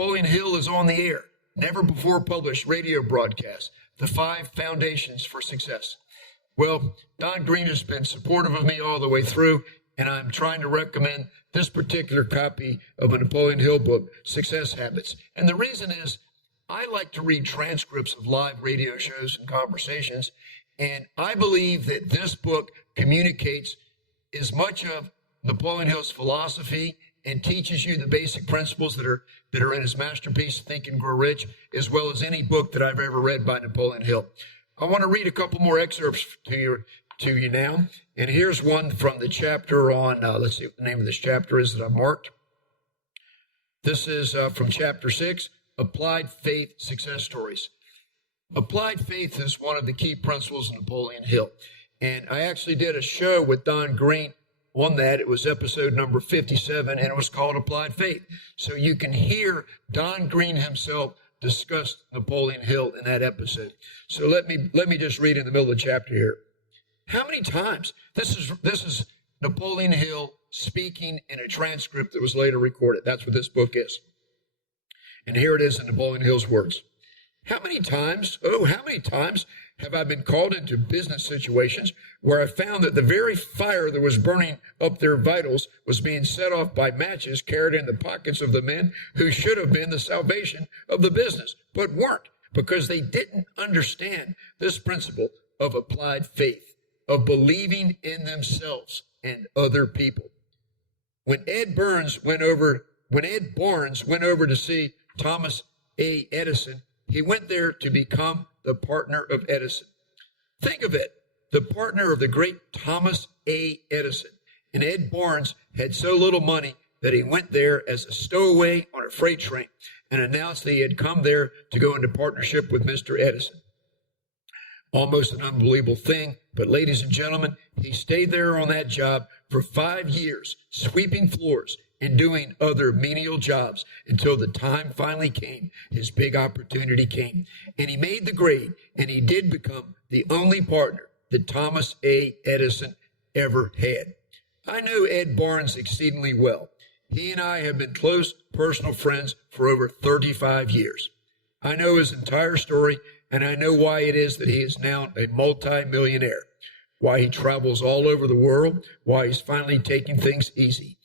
Napoleon Hill is on the air. Never before published radio broadcast. The 5 Foundations for Success. Well, Don Green has been supportive of me all the way through, and I'm trying to recommend this particular copy of a Napoleon Hill book, Success Habits. And the reason is I like to read transcripts of live radio shows and conversations, and I believe that this book communicates as much of Napoleon Hill's philosophy and teaches you the basic principles that are in his masterpiece, Think and Grow Rich, as well as any book that I've ever read by Napoleon Hill. I want to read a couple more excerpts to you now. And here's one from the chapter on, let's see what the name of this chapter is that I marked. This is from chapter 6, Applied Faith Success Stories. Applied faith is one of the key principles of Napoleon Hill. And I actually did a show with Don Green on that. It was episode number 57, and it was called Applied Faith. So you can hear Don Green himself discuss Napoleon Hill in that episode. So let me just read in the middle of the chapter here. How many times, this is Napoleon Hill speaking in a transcript that was later recorded. That's what this book is. And here it is in Napoleon Hill's words. How many times have I been called into business situations where I found that the very fire that was burning up their vitals was being set off by matches carried in the pockets of the men who should have been the salvation of the business, but weren't, because they didn't understand this principle of applied faith, of believing in themselves and other people. When Ed Barnes went over to see Thomas A. Edison, he went there to become the partner of Edison. Think of it, the partner of the great Thomas A. Edison. And Ed Barnes had so little money that he went there as a stowaway on a freight train and announced that he had come there to go into partnership with Mr. Edison. Almost an unbelievable thing, but ladies and gentlemen, he stayed there on that job for 5 years, sweeping floors and doing other menial jobs until the time finally came. His big opportunity came. And he made the grade, and he did become the only partner that Thomas A. Edison ever had. I know Ed Barnes exceedingly well. He and I have been close personal friends for over 35 years. I know his entire story, and I know why it is that he is now a multi-millionaire, why he travels all over the world, why he's finally taking things easy.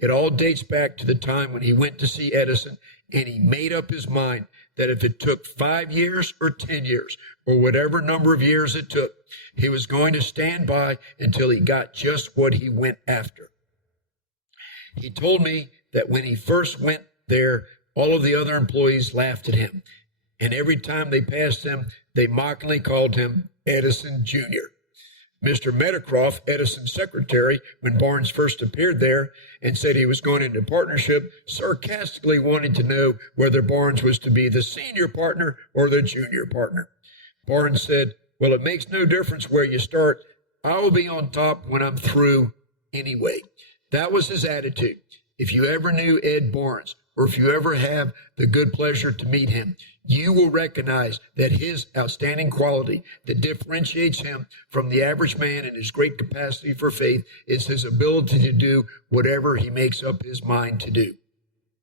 It all dates back to the time when he went to see Edison, and he made up his mind that if it took 5 years or 10 years or whatever number of years it took, he was going to stand by until he got just what he went after. He told me that when he first went there, all of the other employees laughed at him, and every time they passed him, they mockingly called him Edison Jr. Mr. Metcalfe, Edison's secretary, when Barnes first appeared there and said he was going into partnership, sarcastically wanted to know whether Barnes was to be the senior partner or the junior partner. Barnes said, well, it makes no difference where you start. I will be on top when I'm through anyway. That was his attitude. If you ever knew Ed Barnes, or if you ever have the good pleasure to meet him, you will recognize that his outstanding quality that differentiates him from the average man in his great capacity for faith is his ability to do whatever he makes up his mind to do.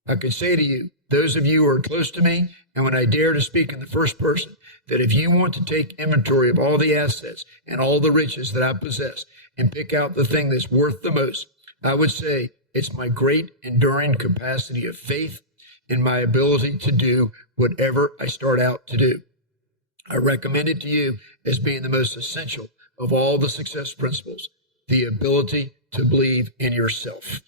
I could say to you, those of you who are close to me, and when I dare to speak in the first person, that if you want to take inventory of all the assets and all the riches that I possess and pick out the thing that's worth the most, I would say it's my great enduring capacity of faith and my ability to do whatever I start out to do. I recommend it to you as being the most essential of all the success principles, the ability to believe in yourself.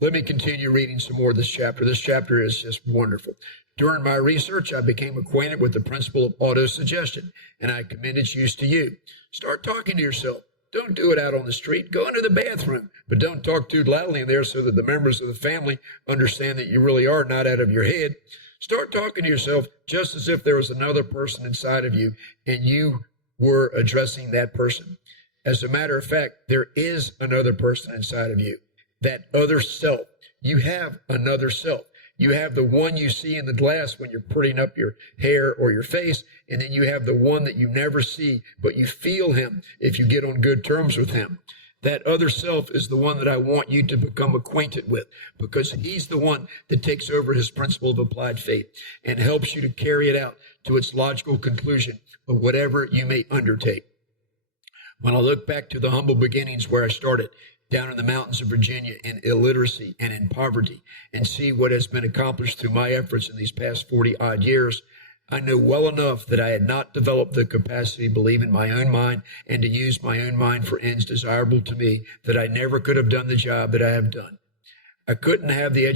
Let me continue reading some more of this chapter. This chapter is just wonderful. During my research, I became acquainted with the principle of autosuggestion, and I commend its use to you. Start talking to yourself. Don't do it out on the street. Go into the bathroom, but don't talk too loudly in there so that the members of the family understand that you really are not out of your head. Start talking to yourself just as if there was another person inside of you and you were addressing that person. As a matter of fact, there is another person inside of you, that other self. You have another self. You have the one you see in the glass when you're putting up your hair or your face, and then you have the one that you never see, but you feel him if you get on good terms with him. That other self is the one that I want you to become acquainted with, because he's the one that takes over his principle of applied faith and helps you to carry it out to its logical conclusion of whatever you may undertake. When I look back to the humble beginnings where I started, down in the mountains of Virginia in illiteracy and in poverty, and see what has been accomplished through my efforts in these past 40-odd years, I know well enough that I had not developed the capacity to believe in my own mind and to use my own mind for ends desirable to me, that I never could have done the job that I have done. I didn't have the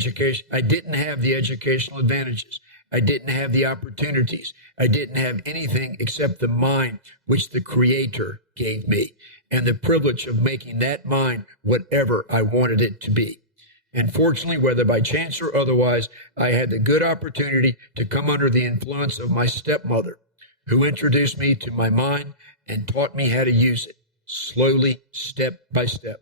educational advantages. I didn't have the opportunities. I didn't have anything except the mind which the Creator gave me, and the privilege of making that mind whatever I wanted it to be. And fortunately, whether by chance or otherwise, I had the good opportunity to come under the influence of my stepmother, who introduced me to my mind and taught me how to use it, slowly, step by step.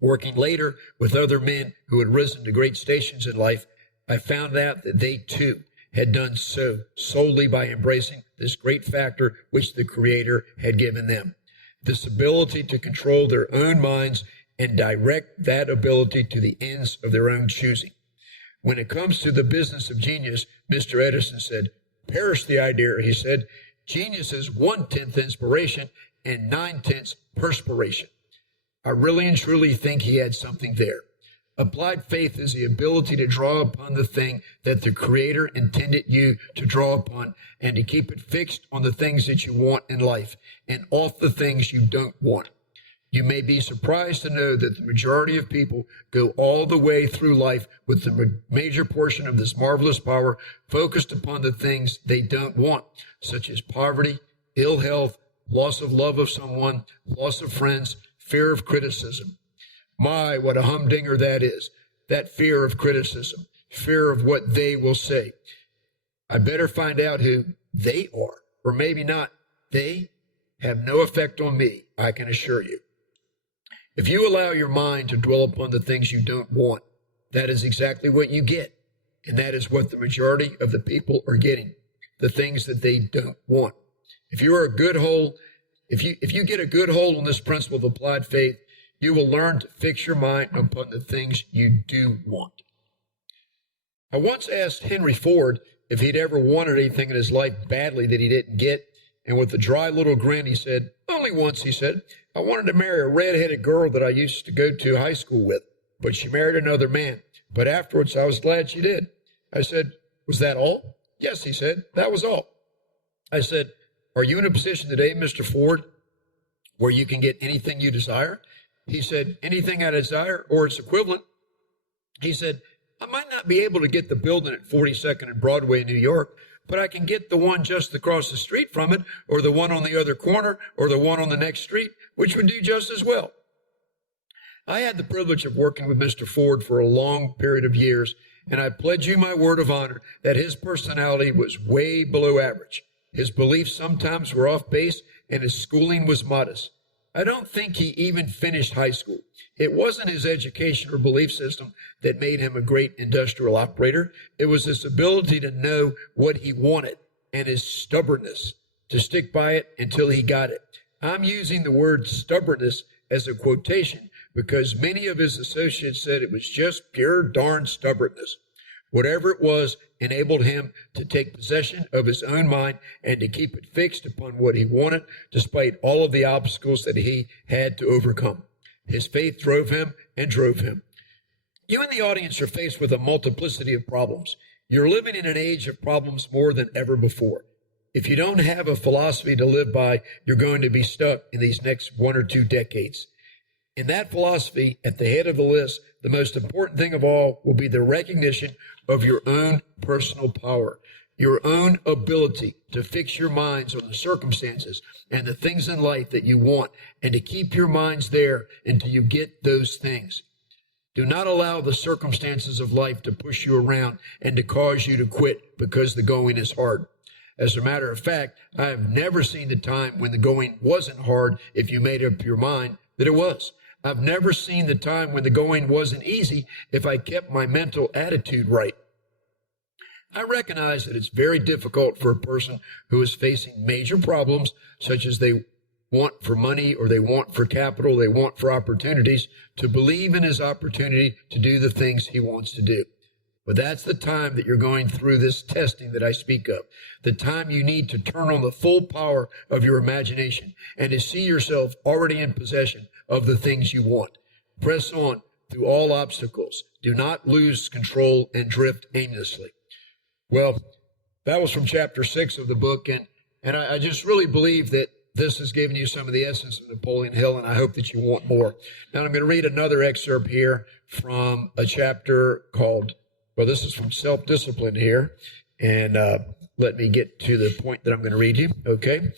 Working later with other men who had risen to great stations in life, I found out that they too had done so solely by embracing this great factor which the Creator had given them, this ability to control their own minds and direct that ability to the ends of their own choosing. When it comes to the business of genius, Mr. Edison said, perish the idea, he said, genius is 1/10 inspiration and 9/10 perspiration. I really and truly think he had something there. Applied faith is the ability to draw upon the thing that the Creator intended you to draw upon and to keep it fixed on the things that you want in life and off the things you don't want. You may be surprised to know that the majority of people go all the way through life with the major portion of this marvelous power focused upon the things they don't want, such as poverty, ill health, loss of love of someone, loss of friends, fear of criticism. My, what a humdinger that is, that fear of criticism, fear of what they will say. I better find out who they are, or maybe not. They have no effect on me, I can assure you. If you allow your mind to dwell upon the things you don't want, that is exactly what you get. And that is what the majority of the people are getting, the things that they don't want. If you are a good hold, if you get a good hold on this principle of applied faith, you will learn to fix your mind upon the things you do want. I once asked Henry Ford if he'd ever wanted anything in his life badly that he didn't get, and with a dry little grin, he said, only once, he said. I wanted to marry a red-headed girl that I used to go to high school with, but she married another man. But afterwards, I was glad she did. I said, was that all? Yes, he said, that was all. I said, are you in a position today, Mr. Ford, where you can get anything you desire? He said, anything I desire or its equivalent. He said, I might not be able to get the building at 42nd and Broadway in New York, but I can get the one just across the street from it, or the one on the other corner, or the one on the next street, which would do just as well. I had the privilege of working with Mr. Ford for a long period of years, and I pledge you my word of honor that his personality was way below average. His beliefs sometimes were off base, and his schooling was modest. I don't think he even finished high school. It wasn't his education or belief system that made him a great industrial operator. It was his ability to know what he wanted and his stubbornness to stick by it until he got it. I'm using the word stubbornness as a quotation because many of his associates said it was just pure darn stubbornness. Whatever it was enabled him to take possession of his own mind and to keep it fixed upon what he wanted, despite all of the obstacles that he had to overcome. His faith drove him and drove him. You in the audience are faced with a multiplicity of problems. You're living in an age of problems more than ever before. If you don't have a philosophy to live by, you're going to be stuck in these next 1 or 2 decades. In that philosophy, at the head of the list, the most important thing of all will be the recognition of your own personal power, your own ability to fix your minds on the circumstances and the things in life that you want, and to keep your minds there until you get those things. Do not allow the circumstances of life to push you around and to cause you to quit because the going is hard. As a matter of fact, I have never seen the time when the going wasn't hard if you made up your mind that it was. I've never seen the time when the going wasn't easy if I kept my mental attitude right. I recognize that it's very difficult for a person who is facing major problems, such as they want for money, or they want for capital, they want for opportunities, to believe in his opportunity to do the things he wants to do. But that's the time that you're going through this testing that I speak of, the time you need to turn on the full power of your imagination and to see yourself already in possession of the things you want. Press on through all obstacles. Do not lose control and drift aimlessly. Well, that was from chapter 6 of the book, and I just really believe that this has given you some of the essence of Napoleon Hill, and I hope that you want more. Now, I'm going to read another excerpt here from a chapter called, well, this is from Self-Discipline here, and let me get to the point that I'm going to read you, okay?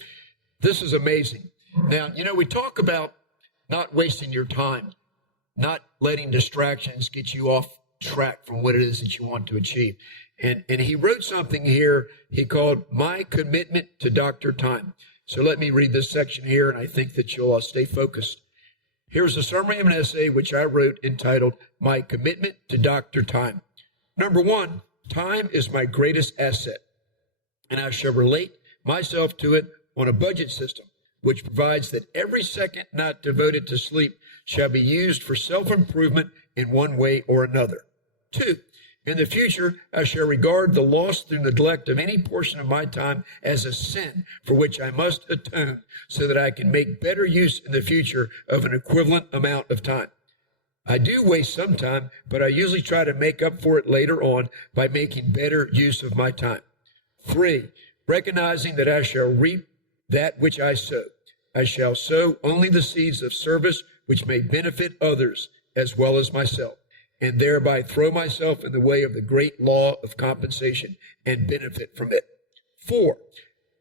This is amazing. Now, we talk about not wasting your time, not letting distractions get you off track from what it is that you want to achieve. And he wrote something here he called My Commitment to Dr. Time. So let me read this section here, and I think that you'll stay focused. Here's a summary of an essay which I wrote entitled My Commitment to Dr. Time. Number 1, time is my greatest asset, and I shall relate myself to it on a budget system, which provides that every second not devoted to sleep shall be used for self-improvement in one way or another. 2, in the future, I shall regard the loss through neglect of any portion of my time as a sin for which I must atone so that I can make better use in the future of an equivalent amount of time. I do waste some time, but I usually try to make up for it later on by making better use of my time. 3, recognizing that I shall reap that which I sow. I shall sow only the seeds of service which may benefit others as well as myself, and thereby throw myself in the way of the great law of compensation and benefit from it. 4,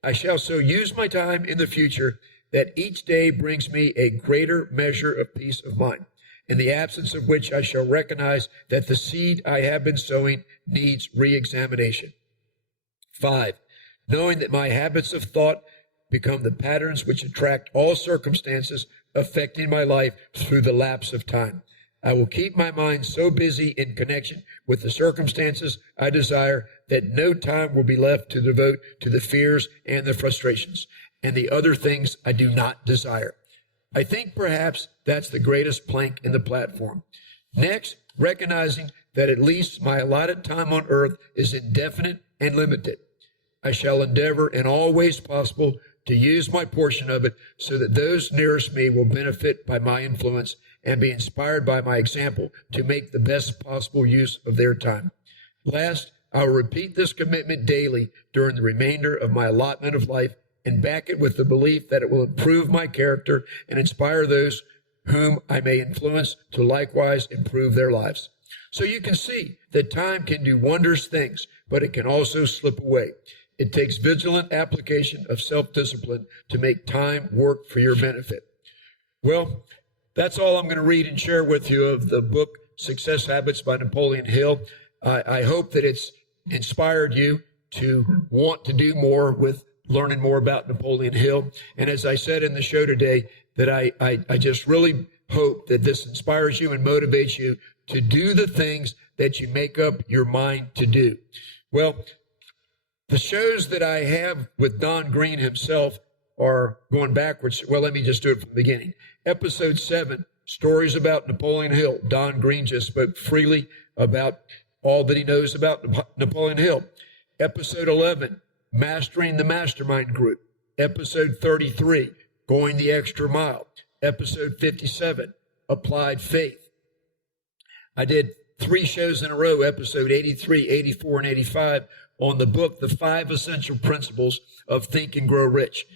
I shall so use my time in the future that each day brings me a greater measure of peace of mind, in the absence of which I shall recognize that the seed I have been sowing needs re-examination. 5, knowing that my habits of thought become the patterns which attract all circumstances affecting my life through the lapse of time. I will keep my mind so busy in connection with the circumstances I desire that no time will be left to devote to the fears and the frustrations and the other things I do not desire. I think perhaps that's the greatest plank in the platform. Next, recognizing that at least my allotted time on earth is indefinite and limited. I shall endeavor in all ways possible to use my portion of it so that those nearest me will benefit by my influence and be inspired by my example to make the best possible use of their time. Last, I will repeat this commitment daily during the remainder of my allotment of life and back it with the belief that it will improve my character and inspire those whom I may influence to likewise improve their lives. So you can see that time can do wondrous things, but it can also slip away. It takes vigilant application of self-discipline to make time work for your benefit. Well, that's all I'm going to read and share with you of the book Success Habits by Napoleon Hill. I hope that it's inspired you to want to do more with learning more about Napoleon Hill. And as I said in the show today, that I just really hope that this inspires you and motivates you to do the things that you make up your mind to do. Well, the shows that I have with Don Green himself are going backwards. Well, let me just do it from the beginning. Episode 7, Stories About Napoleon Hill. Don Green just spoke freely about all that he knows about Napoleon Hill. Episode 11, Mastering the Mastermind Group. Episode 33, Going the Extra Mile. Episode 57, Applied Faith. I did 3 shows in a row, episode 83, 84, and 85, on the book, The 5 Essential Principles of Think and Grow Rich,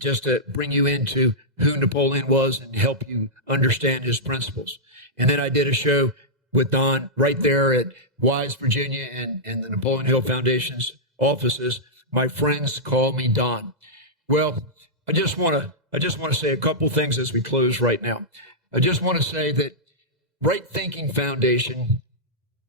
just to bring you into who Napoleon was and help you understand his principles. And then I did a show with Don right there at Wise, Virginia, and the Napoleon Hill Foundation's offices. My friends call me Don. Well, I just want to say a couple things as we close right now. I just want to say that Right Thinking Foundation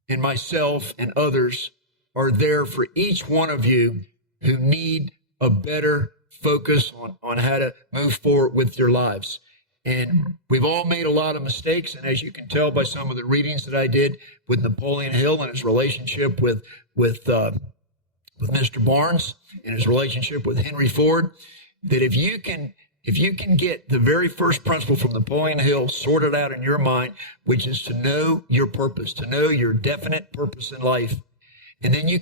and myself and others are there for each one of you who need a better focus on how to move forward with your lives. And we've all made a lot of mistakes. And as you can tell by some of the readings that I did with Napoleon Hill and his relationship with Mr. Barnes and his relationship with Henry Ford, that if you can If you can get the very first principle from Napoleon Hill sorted out in your mind, which is to know your purpose, to know your definite purpose in life, and then you